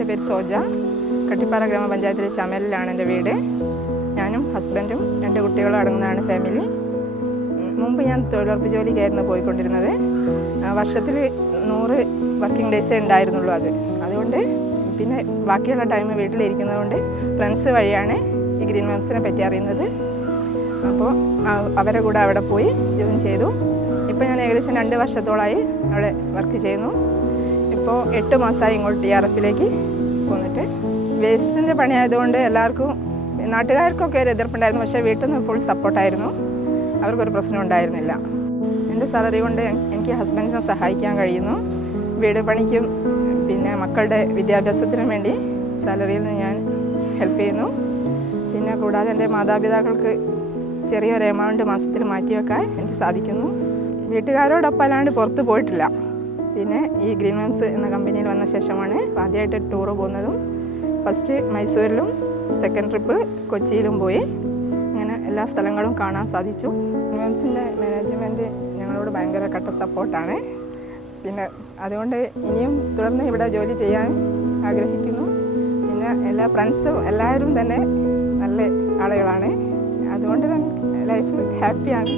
എൻ്റെ പേര് സോജ. കട്ടിപ്പാറ ഗ്രാമപഞ്ചായത്തിലെ ചമലിലാണ് എൻ്റെ വീട്. ഞാനും ഹസ്ബൻഡും 2 കുട്ടികളും അടങ്ങുന്നതാണ് ഫാമിലി. മുമ്പ് ഞാൻ തൊഴിലുറപ്പ് ജോലിക്കായിരുന്നു പോയിക്കൊണ്ടിരുന്നത്. വർഷത്തിൽ 100 വർക്കിംഗ് ഡേയ്സേ ഉണ്ടായിരുന്നുള്ളൂ. അതുകൊണ്ട് പിന്നെ ബാക്കിയുള്ള ടൈം വീട്ടിലിരിക്കുന്നത് കൊണ്ട് ഫ്രണ്ട്സ് വഴിയാണ് ഈ ഗ്രീൻ മെംസിനെ പറ്റി അറിയുന്നത്. അപ്പോൾ അവരെ കൂടെ അവിടെ പോയി ജോയിൻ ചെയ്തു. ഇപ്പോൾ ഞാൻ ഏകദേശം 2 വർഷത്തോളമായി അവിടെ വർക്ക് ചെയ്യുന്നു. ഇപ്പോൾ 8 മാസമായി ഇങ്ങോട്ട് TRFിലേക്ക് പോന്നിട്ട്. വേസ്റ്റിൻ്റെ പണിയായതുകൊണ്ട് എല്ലാവർക്കും, നാട്ടുകാർക്കൊക്കെ ഒരു എതിർപ്പുണ്ടായിരുന്നു. പക്ഷേ വീട്ടിൽ നിന്ന് ഫുൾ സപ്പോർട്ടായിരുന്നു. അവർക്കൊരു പ്രശ്നം ഉണ്ടായിരുന്നില്ല. എൻ്റെ സാലറി കൊണ്ട് എനിക്ക് ഹസ്ബൻഡിനെ സഹായിക്കാൻ കഴിയുന്നു. വീട് പണിക്കും പിന്നെ മക്കളുടെ വിദ്യാഭ്യാസത്തിനും വേണ്ടി സാലറിയിൽ നിന്ന് ഞാൻ ഹെൽപ്പ് ചെയ്യുന്നു. പിന്നെ കൂടാതെ എൻ്റെ മാതാപിതാക്കൾക്ക് ചെറിയൊരു എമൗണ്ട് മാസത്തിൽ മാറ്റിവെക്കാൻ എനിക്ക് സാധിക്കുന്നു. വീട്ടുകാരോടൊപ്പം അല്ലാണ്ട് പുറത്ത് പോയിട്ടില്ല. പിന്നെ ഈ ഗ്രീൻ മെംസ് എന്ന കമ്പനിയിൽ വന്ന ശേഷമാണ് ആദ്യമായിട്ട് ടൂറ് പോകുന്നതും. ഫസ്റ്റ് മൈസൂരിലും, സെക്കൻഡ് ട്രിപ്പ് കൊച്ചിയിലും പോയി. അങ്ങനെ എല്ലാ സ്ഥലങ്ങളും കാണാൻ സാധിച്ചു. ഗ്രീൻ മെംസിൻ്റെ മാനേജ്മെൻറ്റ് ഞങ്ങളോട് ഭയങ്കര കട്ട സപ്പോർട്ടാണ്. പിന്നെ അതുകൊണ്ട് ഇനിയും തുടർന്ന് ഇവിടെ ജോലി ചെയ്യാൻ ആഗ്രഹിക്കുന്നു. പിന്നെ എല്ലാ ഫ്രണ്ട്സും എല്ലാവരും തന്നെ നല്ല ആളുകളാണ്. അതുകൊണ്ട് തന്നെ ലൈഫ് ഹാപ്പിയാണ്.